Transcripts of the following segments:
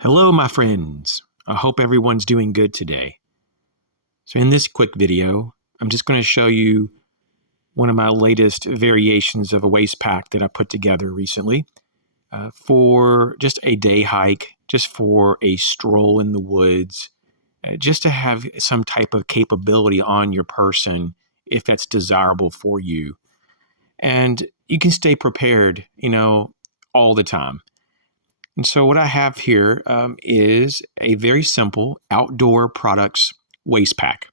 Hello, my friends. I hope everyone's doing good today. So in this quick video, I'm just going to show you one of my latest variations of a waist pack that I put together recently for just a day hike, just for a stroll in the woods, just to have some type of capability on your person if that's desirable for you. And you can stay prepared, all the time. And so what I have here is a very simple outdoor products waist pack.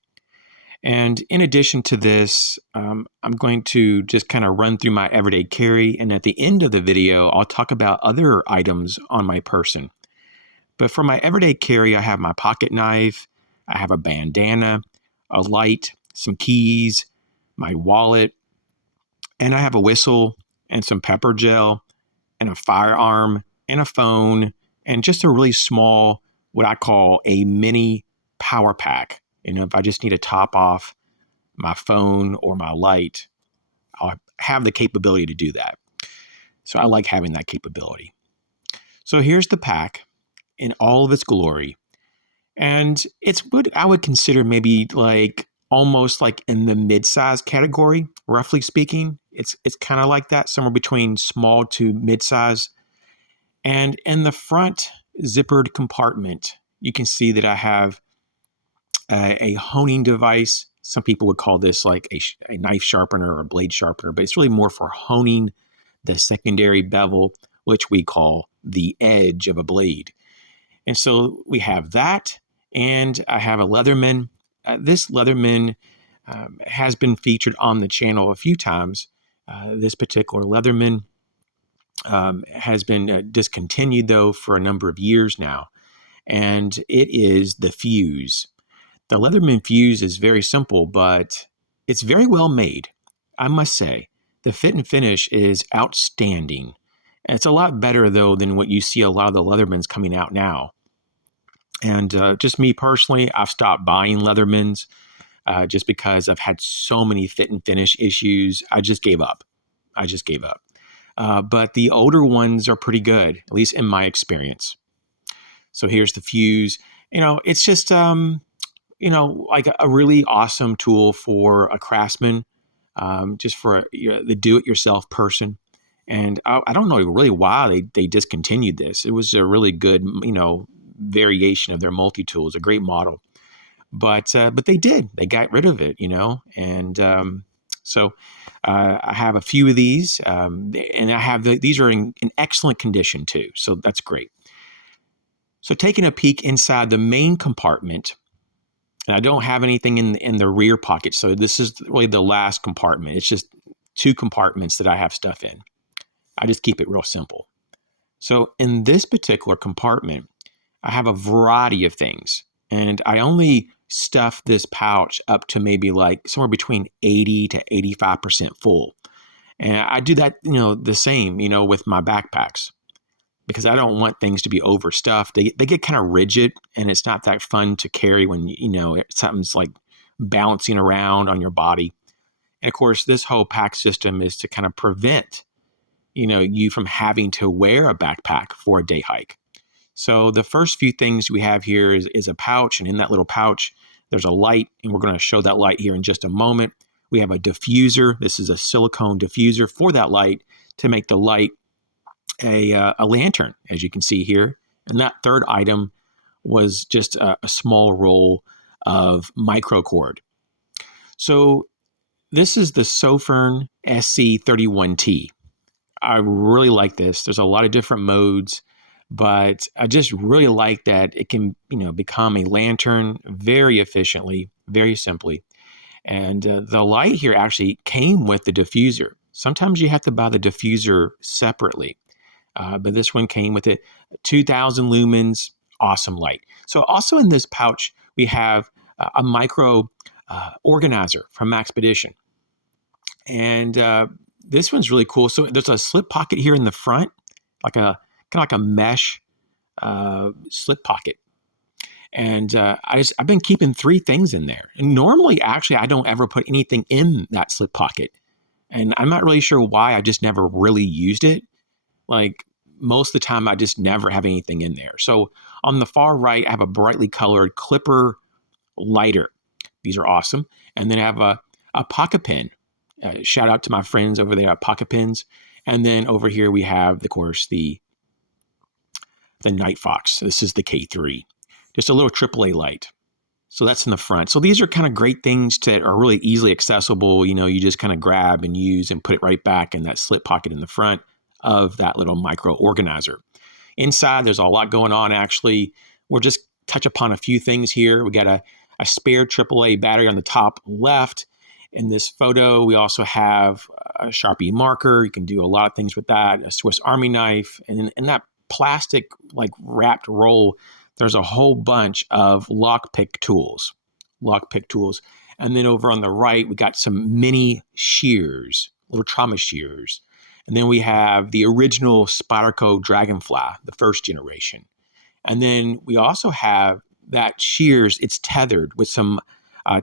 And in addition to this, I'm going to just kind of run through my everyday carry. And at the end of the video, I'll talk about other items on my person. But for my everyday carry, I have my pocket knife, I have a bandana, a light, some keys, my wallet, and I have a whistle and some pepper gel and a firearm and a phone, and just a really small, what I call a mini power pack. If I just need to top off my phone or my light, I'll have the capability to do that. So I like having that capability. So here's the pack in all of its glory. And it's what I would consider maybe almost like in the mid-size category, roughly speaking. It's kind of like that, somewhere between small to mid-size. And in the front zippered compartment, you can see that I have a honing device. Some people would call this like a knife sharpener or a blade sharpener, but it's really more for honing the secondary bevel, which we call the edge of a blade. And so we have that, and I have a Leatherman. This Leatherman has been featured on the channel a few times. This particular Leatherman has been discontinued, though, for a number of years now, and it is the Fuse. The Leatherman Fuse is very simple, but it's very well made, I must say. The fit and finish is outstanding. And it's a lot better, though, than what you see a lot of the Leathermans coming out now. And just me personally, I've stopped buying Leathermans just because I've had so many fit and finish issues. I just gave up. But the older ones are pretty good, at least in my experience. So here's the Fuse. It's just, like a really awesome tool for a craftsman, just for the do-it-yourself person. And I don't know really why they discontinued this. It was a really good, variation of their multi-tool. A great model. But they did. They got rid of it, and so I have a few of these, and I have these are in excellent condition too. So that's great. So taking a peek inside the main compartment, and I don't have anything in the rear pocket. So this is really the last compartment. It's just two compartments that I have stuff in. I just keep it real simple. So in this particular compartment, I have a variety of things, and I only stuff this pouch up to maybe like somewhere between 80 to 85% full. And I do that, the same, with my backpacks, because I don't want things to be overstuffed. They get kind of rigid, and it's not that fun to carry when, something's like bouncing around on your body. And of course, this whole pack system is to kind of prevent, you from having to wear a backpack for a day hike. So the first few things we have here is a pouch, and in that little pouch, there's a light, and we're going to show that light here in just a moment. We have a diffuser. This is a silicone diffuser for that light to make the light a lantern, as you can see here. And that third item was just a small roll of microcord. So this is the Sofern SC31T. I really like this. There's a lot of different modes, but I just really like that it can, become a lantern very efficiently, very simply. And the light here actually came with the diffuser. Sometimes you have to buy the diffuser separately, but this one came with it. 2,000 lumens, awesome light. So also in this pouch, we have a micro organizer from Maxpedition. And this one's really cool. So there's a slip pocket here in the front, kind of like a mesh slip pocket. And I've been keeping 3 things in there. And normally, actually, I don't ever put anything in that slip pocket. And I'm not really sure why. I just never really used it. Like most of the time, I just never have anything in there. So on the far right, I have a brightly colored Clipper lighter. These are awesome. And then I have a pocket pen. Shout out to my friends over there at Pocket Pens. And then over here we have, of course, the Night Fox. This is the K3. Just a little AAA light. So that's in the front. So these are kind of great things that are really easily accessible. You just kind of grab and use and put it right back in that slip pocket in the front of that little micro organizer. Inside, there's a lot going on, actually. We'll just touch upon a few things here. We got a spare AAA battery on the top left. In this photo, we also have a Sharpie marker. You can do a lot of things with that, a Swiss Army knife. And in that plastic, wrapped roll, there's a whole bunch of lockpick tools. And then over on the right, we got some mini shears, little trauma shears. And then we have the original Spyderco Dragonfly, the first generation. And then we also have that shears, it's tethered with some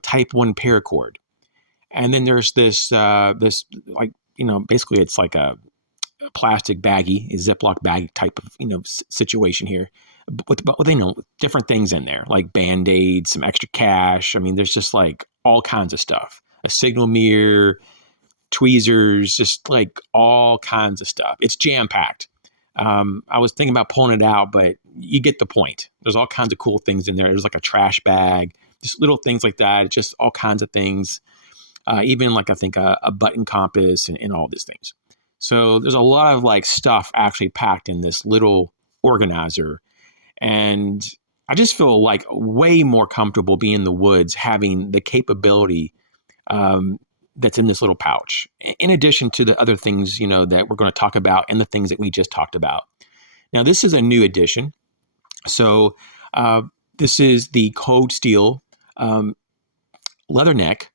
type 1 paracord. And then there's this basically it's like a plastic baggie, a Ziploc bag type of, situation here. With different things in there, like Band-Aids, some extra cash. I mean, there's just all kinds of stuff. A signal mirror, tweezers, just all kinds of stuff. It's jam-packed. I was thinking about pulling it out, but you get the point. There's all kinds of cool things in there. There's a trash bag, just little things like that. Just all kinds of things. Even I think a button compass and all these things. So there's a lot of stuff actually packed in this little organizer. And I just feel way more comfortable being in the woods, having the capability that's in this little pouch, in addition to the other things, that we're going to talk about and the things that we just talked about. Now, this is a new edition. So this is the Cold Steel leather neck.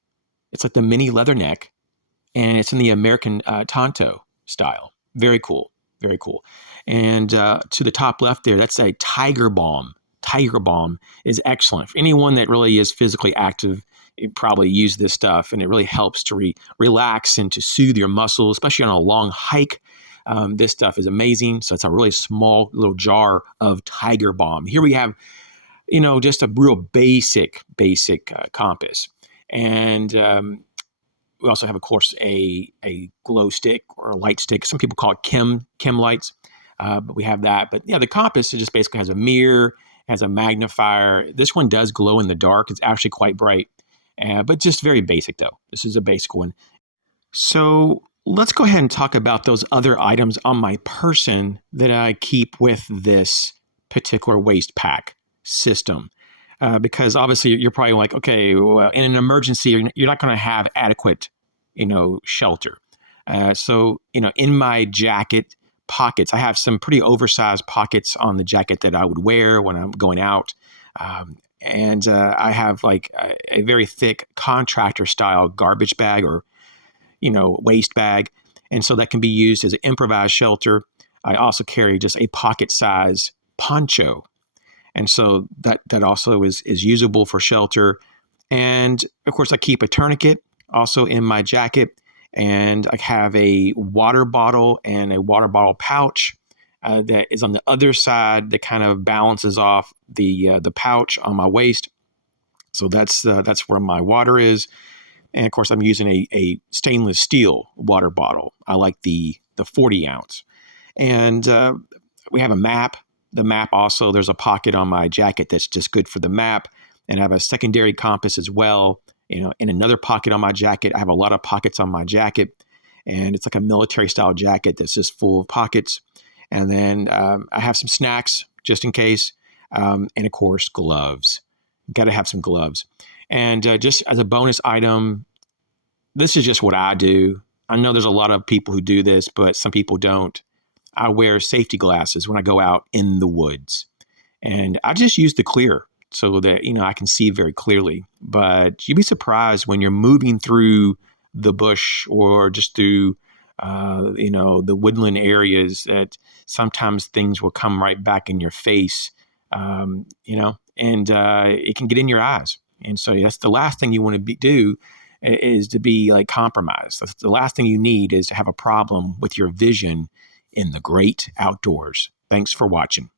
It's like the mini leather neck, and it's in the American Tonto style. Very cool. Very cool. And to the top left there, that's a Tiger Balm. Tiger Balm is excellent. For anyone that really is physically active, you probably use this stuff, and it really helps to relax and to soothe your muscles, especially on a long hike. This stuff is amazing. So it's a really small little jar of Tiger Balm. Here we have, just a real basic compass. And we also have, of course, a glow stick or a light stick. Some people call it chem lights, but we have that. But yeah, the compass, it just basically has a mirror, has a magnifier. This one does glow in the dark. It's actually quite bright, but just very basic though. This is a basic one. So let's go ahead and talk about those other items on my person that I keep with this particular waist pack system. Because obviously you're probably okay, well, in an emergency, you're not going to have adequate, shelter. So, in my jacket pockets, I have some pretty oversized pockets on the jacket that I would wear when I'm going out. And I have a very thick contractor style garbage bag or, waist bag. And so that can be used as an improvised shelter. I also carry just a pocket size poncho. And so that also is usable for shelter. And of course, I keep a tourniquet also in my jacket. And I have a water bottle and a water bottle pouch that is on the other side that kind of balances off the pouch on my waist. So that's where my water is. And of course, I'm using a stainless steel water bottle. I like the 40 ounce. And we have a map. The map also, there's a pocket on my jacket that's just good for the map. And I have a secondary compass as well. In another pocket on my jacket. I have a lot of pockets on my jacket. And it's like a military style jacket that's just full of pockets. And then I have some snacks just in case. And of course, gloves. Got to have some gloves. And just as a bonus item, this is just what I do. I know there's a lot of people who do this, but some people don't. I wear safety glasses when I go out in the woods. And I just use the clear so that, I can see very clearly. But you'd be surprised when you're moving through the bush or just through, the woodland areas that sometimes things will come right back in your face, and it can get in your eyes. And so that's the last thing you want to do is to be compromised. That's the last thing you need is to have a problem with your vision in the great outdoors. Thanks for watching.